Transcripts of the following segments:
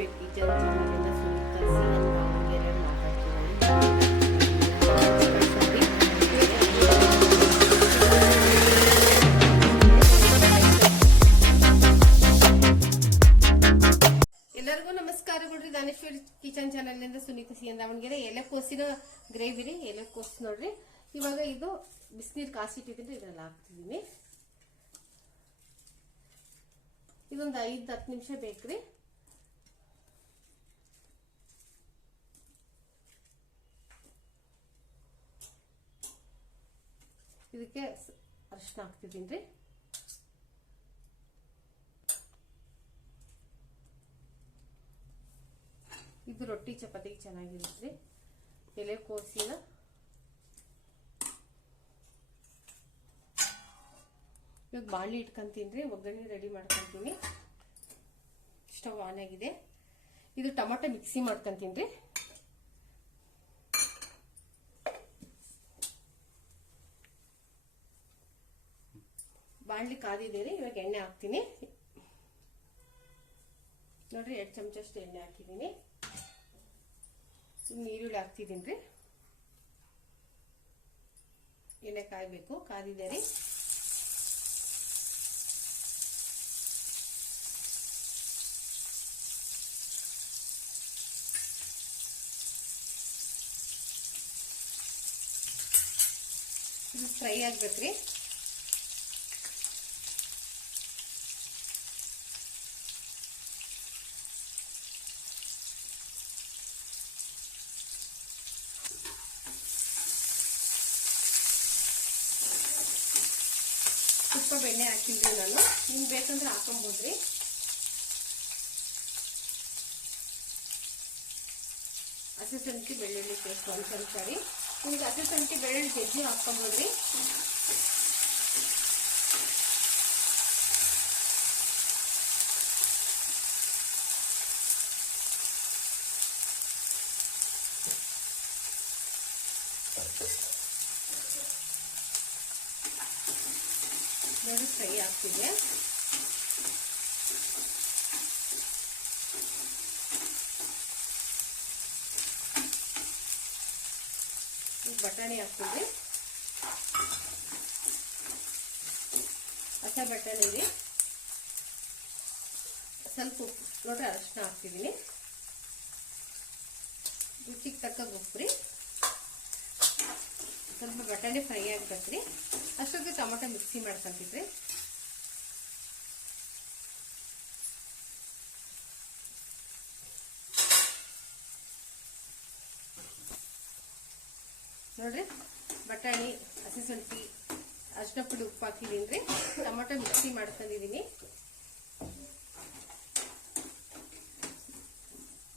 Sunita C ಅಂತ ದಾವಣಗೆರೆ ಮಾತಾಡ್ತಿದ್ದೀನಿ ಎಲ್ಲರಿಗೂ ನಮಸ್ಕಾರಗಳು ರೀ ದಾನೇಶ್ವರಿ ಕಿಚನ್ ಚಾನಲ್ನಿಂದ ಸುನೀತಾ ಸಿ ದಾವಣಗೆರೆ ಎಲೆಕೋಸಿನ ಗ್ರೇವಿ ರೀ ಎಲೆಕೋಸು ನೋಡ್ರಿ. ಇವಾಗ ಇದು ಬಿಸಿನೀರು ಕಾಸಿಟ್ಟಿದ್ದೀನಿ, ಇದ್ರಲ್ಲಿ ಹಾಕ್ತಿದ್ದೀನಿ. ಇದೊಂದು ಐದು ಹತ್ತು ನಿಮಿಷ ಬೇಕ್ರಿ. ಇದಕ್ಕೆ ಅರಿಶಿನ ಹಾಕ್ತಿದ್ದೀನಿ ರೀ. ಇದು ರೊಟ್ಟಿ ಚಪಾತಿಗೆ ಚೆನ್ನಾಗಿರುತ್ತೆ ರೀ. ಎಲೆ ಕೋಸಿನ ಇವಾಗ ಬಾಣಲಿ ಇಟ್ಕೊಂತೀನಿ ರೀ, ಒಗ್ಗರಣೆ ರೆಡಿ ಮಾಡ್ಕೊಂತೀನಿ. ಸ್ಟವ್ ಆನ್ ಆಗಿದೆ. ಇದು ಟೊಮೊಟೊ ಮಿಕ್ಸಿ ಮಾಡ್ಕೊಂತೀನಿ ರೀ. ಬಾಣಲಿ ಆದಿದ್ದೇನೆ ರೀ ಇವಾಗ ಎಣ್ಣೆ ಹಾಕ್ತೀನಿ. ನೋಡ್ರಿ, ಎರಡು ಚಮಚಷ್ಟು ಎಣ್ಣೆ ಹಾಕಿದ್ದೀನಿ. ಈರುಳ್ಳಿ ಹಾಕ್ತಿದ್ದೀನಿ ರೀ. ಎಣ್ಣೆ ಕಾಯಬೇಕು. ಕಾದಿದೆ ರೀ. ಇದು ಫ್ರೈ ಆಗ್ಬೇಕ್ರಿ ತುಪ್ಪ ಬೆಣ್ಣೆ ಹಾಕಿದ್ರಿ ನಾನು ನಿಮ್ಗೆ ಬೇಕಂದ್ರೆ ಹಾಕೊಬೋದ್ರಿ ಹಸಿ ಶುಂಠಿ ಬೆಳ್ಳುಳ್ಳಿ ಪೇಸ್ಟ್ ಒಂದು ಚಮಚ ರೀ ನಿಮ್ಗೆ ಹಸಿ ಶುಂಠಿ ಬೆಳ್ಳುಳ್ಳಿ ಜಜ್ಜಿ ಹಾಕ್ಕೊಬೋದ್ರಿ ನೋಡಿ ಫ್ರೈ ಆಗ್ತಿದೆ. ಬಟಾಣಿ ಹಾಕ್ತಿದ್ವಿ. ಹಸ ಬಟಾಣಿ ಇದೆ ಸ್ವಲ್ಪ ಉಪ್ಪು, ನೋಡ್ರಿ ಅರಶಿನ ಹಾಕ್ತಿದ್ದೀನಿ ರುಚಿಗೆ ತಕ್ಕ ಉಪ್ಪು ಸ್ವಲ್ಪ ಬಟಾಣಿ ಫ್ರೈ ಆಗ್ಬೇಕ್ರಿ. ಅಷ್ಟೊತ್ತಿಗೆ ಟೊಮೊಟೊ ಮಿಕ್ಸಿ ಮಾಡ್ಕೊಂತಿದ್ರಿ. ನೋಡ್ರಿ, ಬಟಾಣಿ, ಹಸಿ ಶುಂಠಿ ಅರ್ಶಿನ ಪುಡಿ ಉಪ್ಪು ಹಾಕಿದೀನಿ ರೀ ಟೊಮೊಟೊ ಮಿಕ್ಸಿ ಮಾಡ್ಕೊಂಡಿದ್ದೀನಿ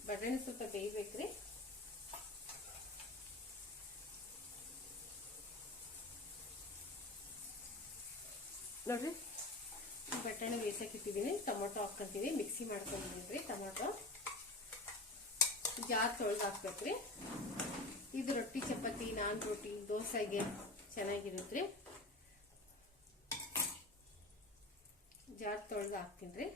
ಬಟಾಣಿ ಸ್ವಲ್ಪ ಬೇಯ್ಬೇಕ್ರಿ. ನೋಡ್ರಿ. ಬಟಾಣಿ ಬೇಯಿಸಕ್ಕೆ ಇಟ್ಟಿದ್ದೀನಿ. ಟೊಮೊಟೊ ಹಾಕೊಂತೀನಿ ಮಿಕ್ಸಿ ಮಾಡ್ಕೊಂಡಿದ್ದೀನಿ ಟೊಮೊಟೊ. ಜಾರ್ ತೊಳೆದು ಹಾಕ್ಬೇಕ್ರಿ. ಇದು ರೊಟ್ಟಿ ಚಪಾತಿ, ನಾನ್ ರೊಟ್ಟಿ ದೋಸೆಗೆ ಚೆನ್ನಾಗಿರುತ್ತೆ ಜಾರ್ ತೊಳೆದು ಹಾಕ್ತೀನಿ ರೀ.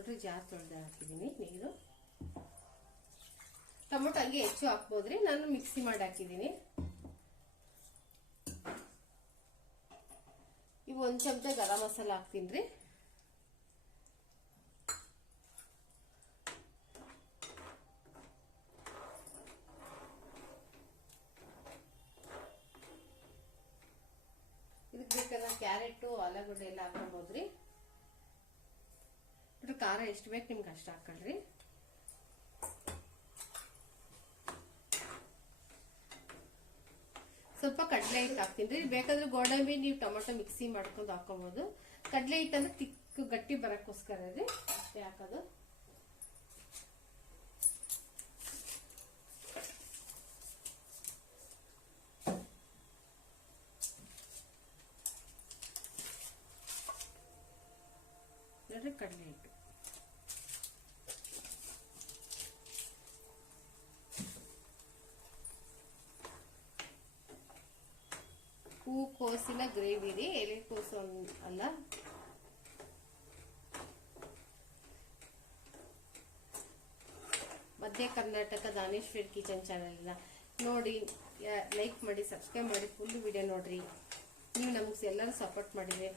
ನೋಡ್ರಿ ಜಾರ್ ತೊಳೆದು ಹಾಕಿದ್ದೀನಿ. ನೀರು ಟೊಮೊಟೊ ಹಂಗೆ ಹೆಚ್ಚು ಹಾಕ್ಬೋದ್ರಿ. ನಾನು ಮಿಕ್ಸಿ ಮಾಡಿ ಹಾಕಿದ್ದೀನಿ. ಇವು ಒಂದು ಚಮಚ ಗರಂ ಮಸಾಲ ಹಾಕ್ತೀನಿ. ರೀ ಇದಕ್ಕೆ ಬೇಕಾದ್ರೆ ಕ್ಯಾರೆಟು, ಆಲೂಗಡ್ಡೆ ಎಲ್ಲ ಹಾಕೊಬೋದ್ರಿ ಖಾರ ಎಷ್ಟು ಬೇಕು ನಿಮ್ಗೆ ಅಷ್ಟು ಹಾಕೊಳ್ರಿ ಸ್ವಲ್ಪ ಕಡಲೆ ಹಿಟ್ಟು ಹಾಕ್ತೀನಿ ರೀ. ಬೇಕಾದ್ರೆ ಗೋಡಂಬಿ, ನೀವು ಟೊಮೆಟೊ ಮಿಕ್ಸಿ ಮಾಡ್ಕೊಂಡು ಹಾಕೋಬಹುದು ಕಡಲೆ ಹಿಟ್ಟು ಅಂದ್ರೆ ತಿಕ್ಕು, ಗಟ್ಟಿ ಬರೋಕ್ಕೋಸ್ಕರ ರೀ. ಅಷ್ಟೇ ಹಾಕೋದು. ನೋಡ್ರಿ ಕಡಲೆ ಹಿಟ್ಟು. ಎಲೆಕೋಸಿನ ಗ್ರೇವಿ ರೀ, ಎಲೆ ಕೋಸು ಅಲ್ಲ ಮಧ್ಯ ಕರ್ನಾಟಕ ದಾನೇಶ್ವರ್ ಕಿಚನ್ ಚಾನೆಲ್ನ ನೋಡಿ ಲೈಕ್ ಮಾಡಿ ಸಬ್ಸ್ಕ್ರೈಬ್ ಮಾಡಿ ಫುಲ್ ವಿಡಿಯೋ ನೋಡ್ರಿ. ನೀವು ನಮ್ಗೆ ಎಲ್ಲರೂ ಸಪೋರ್ಟ್ ಮಾಡಿದ್ರೆ,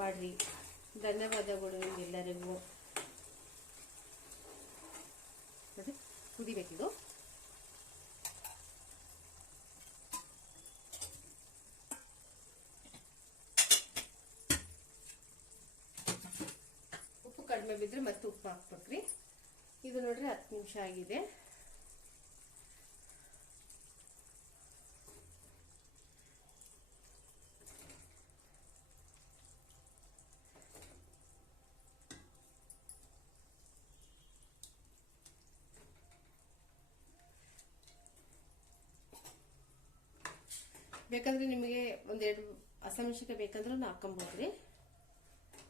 ಮಾಡ್ರಿ. ಧನ್ಯವಾದಗಳು ಎಲ್ಲರಿಗೂ ನೋಡಿ ಕುದಿಬೇಕಿದು. ಬಿದ್ದರೆ ಮತ್ತೆ ಉಪ್ಪು ಹಾಕ್ಬೇಕ್ರಿ. ಇದು ನೋಡ್ರಿ ಹತ್ತು ನಿಮಿಷ ಆಗಿದೆ. ಬೇಕಂದ್ರೆ ನಿಮಗೆ ಒಂದೆರಡು ಹಸಿಮೆಣಸಿನ್ಕಾಯಿ ಬೇಕಂದ್ರೂ ಹಾಕೊಂಬೋದ್ರಿ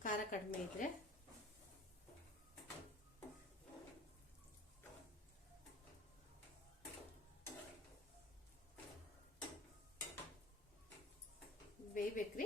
ಖಾರ ಕಡಿಮೆ ಇದ್ರೆ. ಬೇಯ್ಬೇಕ್ರಿ